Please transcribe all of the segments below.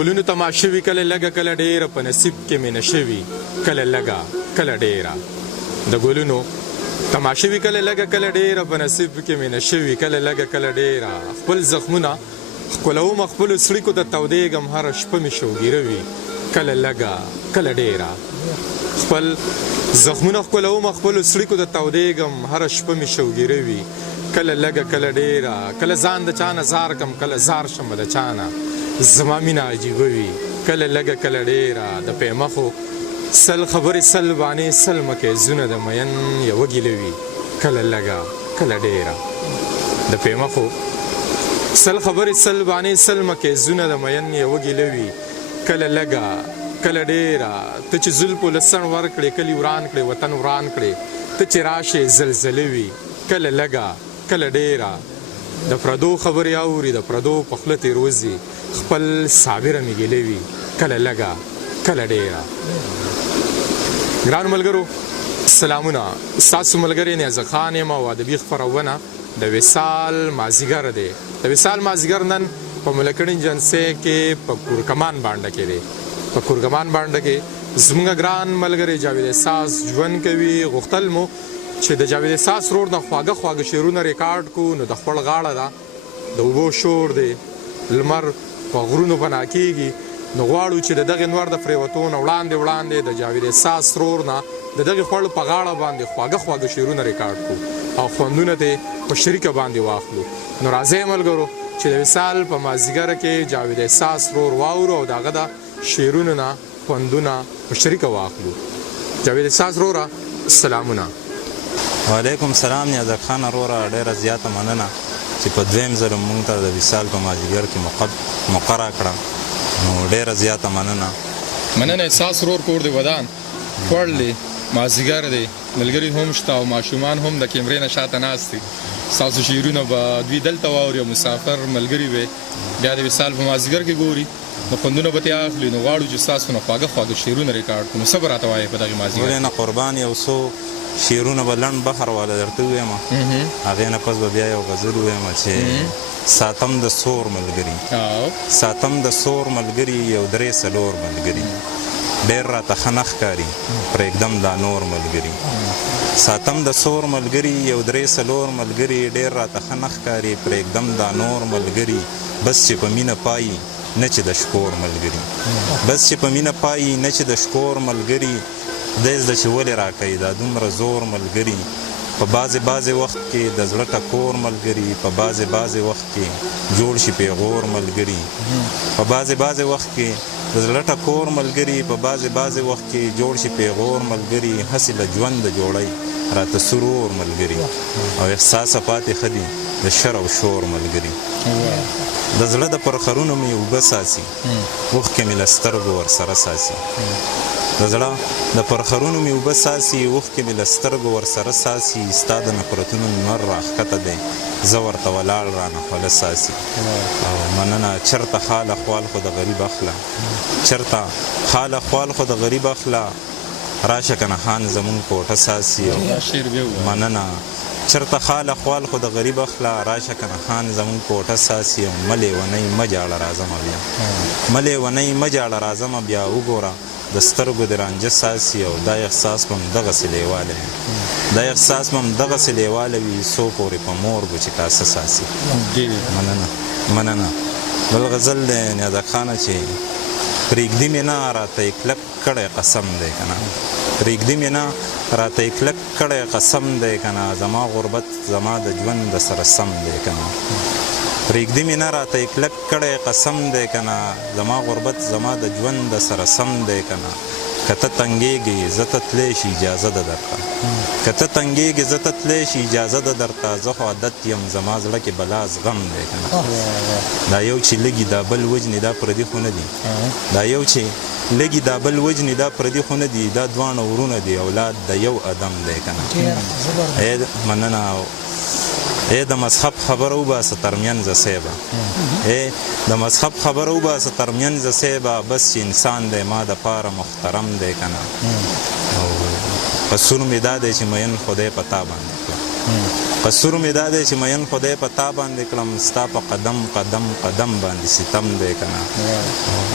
ګلونو تماشه وي کله لږه کله ډېره په نصیب کې مې نشه وي کله لږه کله ډېره د ګلونو تماشه وي کله لږه کله ډېره په نصیب کې مې نشه وي کله لږه کله ډېره خپل زخمونه ښکلوم خپلو څړیکو ته تودېږم هره شپه مې شوګیره وي کله لږه کله ډېره خپل زخمونه ښکلوم خپلو څړیکو ته تودېږم هره شپه مې شوګیره وي کله لږه کله ډېره کله ځان د چا نه زار کم کله زار شم د چا نه زما مینه عجیبه وي کله لږه کله ډېره د پیمخو سل خبرې سل بانې سل مکیزونه د مین یوه ګیله وي کله لږه کله ډېره د پیمخو سل خبرې سل بانې سل مکیزونه د مین یوه ګیله وي کله لږه کله ډېره ته چې زلفو له سڼ ورکړې کلي وران کړې وطن وران کړې ته چې راشې زلزله وي کله لږه کله ډېره د پردو خبرې اوري د پردو په خوله تېروځي خپل صابره مې ګیله وي کله لږه کله ډېره ګرانو ملګرو سلامونه ستاسو ملګری نیازه خان یم او ادبي خپرونه د وصال مازدیګر دی د وصال مازدیګر نن په ملکړین جنسې کې په کورکمان بانډه کې دی په کورکمان بانډه کې زموږ ګران ملګری جاوید احساس ژوند کوي غوښتل مو چې د جاوید احساس رور نه خواږه خواږه شعرونه ریکارډ کو نو د خپل غاړه ده د اوبو شور دی لمر په غرونو پناه کېږي نو غواړو چې د دغې نور د پرېوتو نه وړاندې د جاوید احساس رور نه د دغې خوړ په غاړه باندې خواږه خواږه شعرونه ریکارډ کو او خوندونه دې په شریکه باندې واخلو نو راځئ ملګرو چې د وصال په مازدیګر کې جاوید احساس رور واورو او د هغه د شعرونو نه خوندونه په شریکه واخلو جاوید احساس روره سلامونه وعلیکم سلام نیازک خان وروره ډېره زیاته مننه چې په دویم ځل مونږ ته د وصال په مازدیګر کې مقرره کړه نو ډېره زیاته مننه احساس رور کور دی ودان خوړ دی مازدیګر دی ملګري هم شته او ماشومان هم د کیمرې نه شاته ناست دي ستاسو شعرونه به دوی دلته واوري او مسافر ملګري وي بیا د وصال په مازدیګر کې ګوري نو خوندونه به ترې اخلي نو غواړو چې ستاسو نه خواږه خواږه شعرونه ریکارډ کړو نو څه به راته وایې په دغې مازدیګر ولې نه قربان یو څو شعرونه به لنډ بخر والا درته ووایم هغې نه پس به بیا یو غزل ووایم چې ساتم د سور ملګري ساتم د سور ملګري یو درې څلور ملګري ډېر راته ښه نه ښکاري پرېږدم دا نور ملګري ساتم د سور ملګري یو درې څلور ملګري ډېر راته ښه نه ښکاري پرېږدم دا نور ملګري بس چې په مینه پایي نه چې د شکور ملګري بس چې په مینه پایي نه چې د شکور ملګري دی زده چې ولې راکوي دا دومره زور ملګري په بعضې وخت کې د زړه ټکور ملګري په بعضې وخت کې جوړ شي پیغور ملګري په بعضې وخت کې د زړه ټکور ملګري په بعضې وخت کې جوړ شي پیغور ملګري هسې له ژونده جوړی راته سرور ملګري او احساسه پاتې ښه دي د شر او شور ملګري د زړه د پرخرونو مې اوبه ساسي اوښکې مې له سترګو ورسره ساسي د زړه د پرخرونو مې اوبه ساسي اوښکې مې له سترګو ورسره ساسي ستا د نفرتونو لمر راښکته دی زه ورته ولاړ رانه خوله ساسي او مننه چېرته خاله خوال خو د غریب اخله چېرته خاله خوال خو د غریب اخله راشه که نه خان زمونږ کوټه ساسي او مننه چېرته خاله خوال خو د غریب اخله راشه که نه خان زمونږ کوټه ساسي او مه لیونۍ مه جاړه راځمه بیا مه لیونۍ مه جاړه راځمه بیا وګوره د سترګو د رانجه ساسي او دا احساس به م دغسې لیواله وي دا احساس به م دغسې لیواله وي څو پورې په مورګو چې کاسه ساسي مننه بل غزل دی نیازک خانه چې پرېږدي مې نه راته یې کلک کړی قسم دی که نه پرېږدي مې نه راته یې کلک کړی قسم دی که نه زما غربت زما د ژوند د سره سم دی که نه پرېږدي مې نه راته یې کلک کړی قسم دی که نه زما غربت زما د ژوند د سره سم دی که نه که ته تنګېږې زه ته تلی شي اجازه ده درته که ته تنګېږې زه ته تلی شي اجازه ده درته زه خو عادت یم زما زړه کې بلا زغم دی که نه دا یو چې لږي دا بل وجنې دا پردي خو نه دي دا یو چې لږي دا بل وجنې دا پردي خو نه دي دا دواړه ورونه دي اولاد د یو ادم دی که نه مننه ای د مذهب خبره وباسه تر منځه صیبه ای د مذهب خبره وباسه تر منځه صیبه بس چې انسان دی ما دپاره محترم دی که نه او په سور مې دا دی چې مین خدای په تا باندې کړه قصور مې دا دی چې مین خدای په تا باندې کړم ستا په قدم قدم قدم باندې ستم دی که نه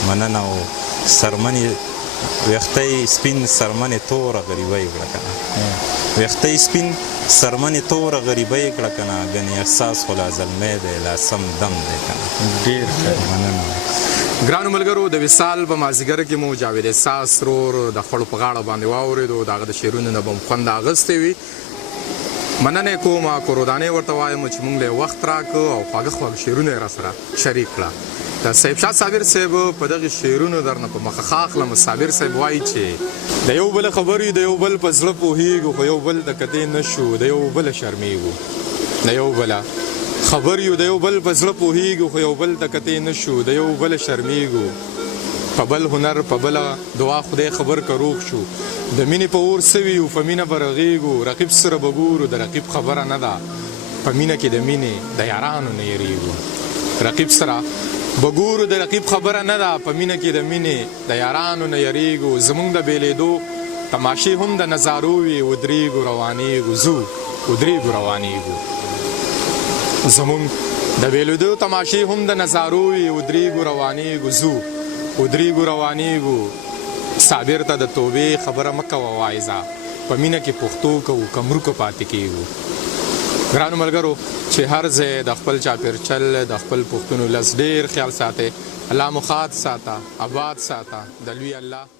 مننه او سرمنې ویښته سپین سرمنې توره غریبۍ کړه که نه ویښته سپین سرمنې توره غریبۍ کړه که نه ګنې احساس خو لا زلمی دی لا سم دم دی که نه ډېر مننه ګرانو ملګرو د وصال په مازدیګر کې مو جاوید احساس رور د خړو په غاړه باندې واورېدو د هغه د شعرونو نه به مو خوند اخیستی وي مننه یې کوم کورودانې ورته وایم چې موږ له وخت راکړو او خواږه خواږه شعرونه یې راسره شریک کړه د صاحب شاه صابر صاحب په دغې شعرونو درنه په مخه اخلم صابر صاحب وایي چې د یو بل خبرې د یو بل په زړه پوهېږو خو یو بل د کتې نه شو د یو بله شرمېږو د یو بله خبر یو د یو بل په زړه پوهېږو خو یو بل د کتې نه شو د یو بله شرمېږو په بل هنر په بله دعا خدای خبر که روغ شو د مینې په اور سوي یو په مینه به رغېږو رقیب سره به ګورو د رقیب خبره نه ده په مینه کې د مینې د یارانو نه یېرېږو رقیب سره به ګورو د رقیب خبره نه ده په مینه کې د مینې د یارانو نه یېرېږو زموږ د بېلېدو تماشې هم د نظارو وي ودرېږو روانېږو ځو ودرېږو روانېږو زمون د بېلېدو تماشې هم د نظارو وي ودرېږو روانېږو ځو ودرېږو روانېږو صابر ته د توبې خبره مه کوه وایزه په مینه کې پښتو کوو که مروکه پاتې کېږو ګرانو ملګرو چې هر ځای د خپل چاپېرچل د خپل پښتون ولس ډېر خیال ساتئ الله مو ښاد ساته آباد ساته د لوی الله